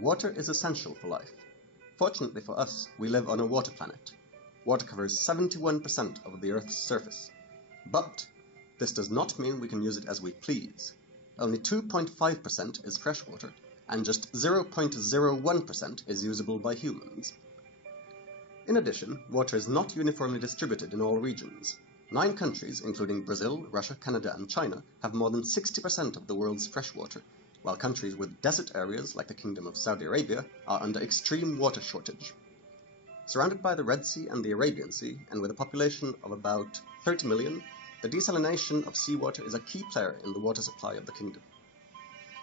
Water is essential for life. Fortunately for us, we live on a water planet. Water covers 71% of the Earth's surface. But this does not mean we can use it as we please. Only 2.5% is freshwater, and just 0.01% is usable by humans. In addition, water is not uniformly distributed in all regions. 9 countries, including Brazil, Russia, Canada, and China, have more than 60% of the world's freshwater, while countries with desert areas, like the Kingdom of Saudi Arabia, are under extreme water shortage. Surrounded by the Red Sea and the Arabian Sea, and with a population of about 30 million, the desalination of seawater is a key player in the water supply of the kingdom.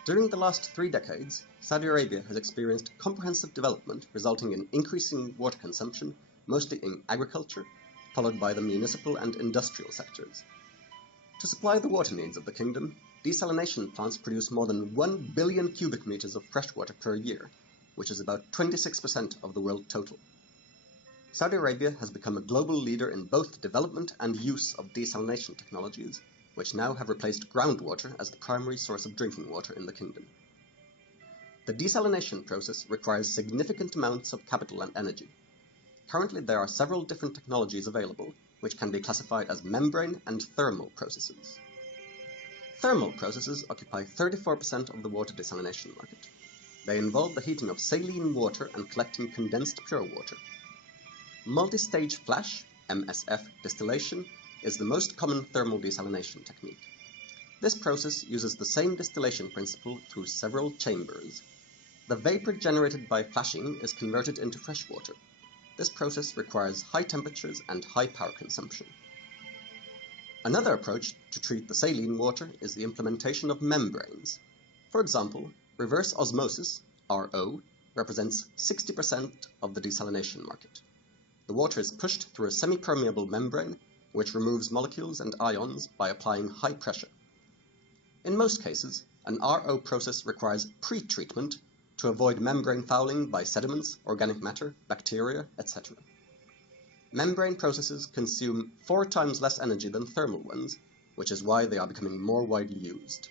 During the last 3 decades, Saudi Arabia has experienced comprehensive development resulting in increasing water consumption, mostly in agriculture, followed by the municipal and industrial sectors. To supply the water needs of the kingdom, desalination plants produce more than 1 billion cubic meters of freshwater per year, which is about 26% of the world total. Saudi Arabia has become a global leader in both development and use of desalination technologies, which now have replaced groundwater as the primary source of drinking water in the kingdom. The desalination process requires significant amounts of capital and energy. Currently, there are several different technologies available, which can be classified as membrane and thermal processes. Thermal processes occupy 34% of the water desalination market. They involve the heating of saline water and collecting condensed pure water. Multi-stage flash, MSF distillation, is the most common thermal desalination technique. This process uses the same distillation principle through several chambers. The vapor generated by flashing is converted into fresh water. This process requires high temperatures and high power consumption. Another approach to treat the saline water is the implementation of membranes. For example, reverse osmosis, RO, represents 60% of the desalination market. The water is pushed through a semi-permeable membrane, which removes molecules and ions by applying high pressure. In most cases, an RO process requires pre-treatment to avoid membrane fouling by sediments, organic matter, bacteria, etc. Membrane processes consume 4 times less energy than thermal ones, which is why they are becoming more widely used.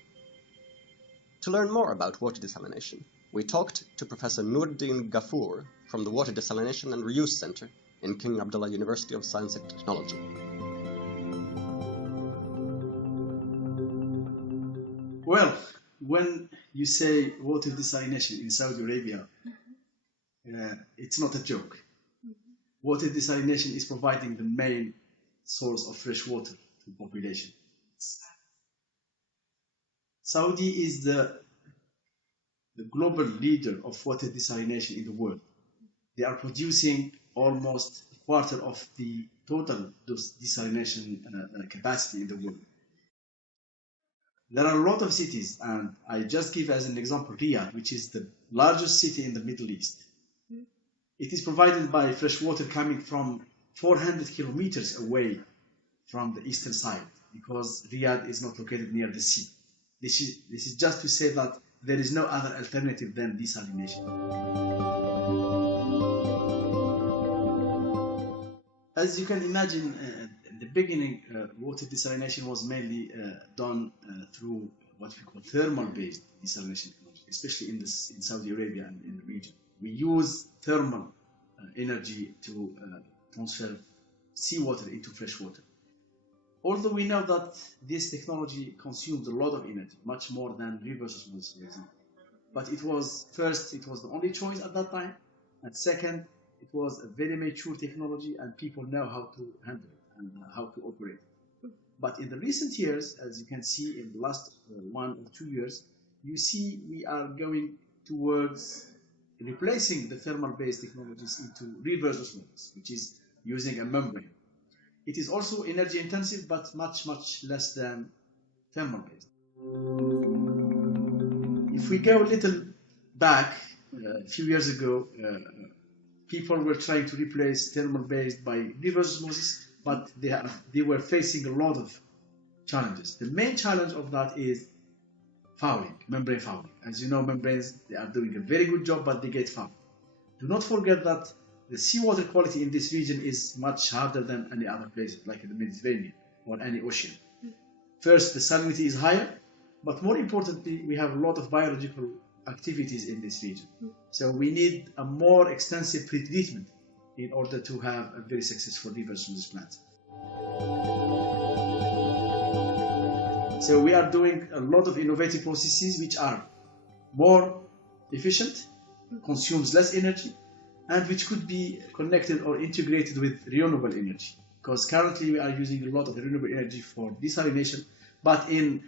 To learn more about water desalination, we talked to Professor Noordin Ghafour from the Water Desalination and Reuse Center in King Abdullah University of Science and Technology. Well, when you say water desalination in Saudi Arabia, it's not a joke. Water desalination is providing the main source of fresh water to the population. Saudi is the global leader of water desalination in the world. They are producing almost a quarter of the total desalination capacity in the world. There are a lot of cities, and I just give as an example Riyadh, which is the largest city in the Middle East. It is provided by fresh water coming from 400 kilometers away from the eastern side, because Riyadh is not located near the sea. This is just to say that there is no other alternative than desalination. As you can imagine, in the beginning, water desalination was mainly done through what we call thermal-based desalination technology, especially in Saudi Arabia and in the region. We use thermal energy to transfer seawater into fresh water. Although we know that this technology consumes a lot of energy, much more than reverse osmosis, for example. But it was the only choice at that time, and second, it was a very mature technology and people know how to handle it and how to operate it. But in the recent years, as you can see in the last 1 or 2 years, you see we are going towards replacing the thermal-based technologies into reverse osmosis, which is using a membrane. It is also energy intensive, but much, much less than thermal-based. If we go a little back, a few years ago, people were trying to replace thermal-based by reverse osmosis, but they were facing a lot of challenges. The main challenge of that is fouling, membrane fouling. As you know, membranes, they are doing a very good job, but they get fouled. Do not forget that the seawater quality in this region is much harder than any other places, like in the Mediterranean or any ocean. First, the salinity is higher, but more importantly, we have a lot of biological activities in this region. So we need a more extensive pre-treatment in order to have a very successful reverse from this plant. So we are doing a lot of innovative processes which are more efficient, consumes less energy, and which could be connected or integrated with renewable energy. Because currently we are using a lot of renewable energy for desalination, but in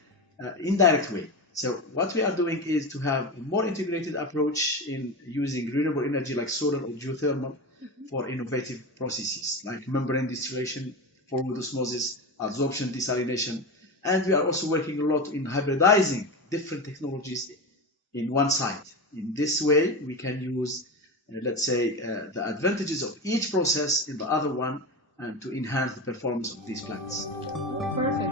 indirect way. So what we are doing is to have a more integrated approach in using renewable energy like solar or geothermal for innovative processes like membrane distillation, forward osmosis, adsorption desalination, and we are also working a lot in hybridizing different technologies in one site. In this way, we can use, let's say, the advantages of each process in the other one and to enhance the performance of these plants. Perfect.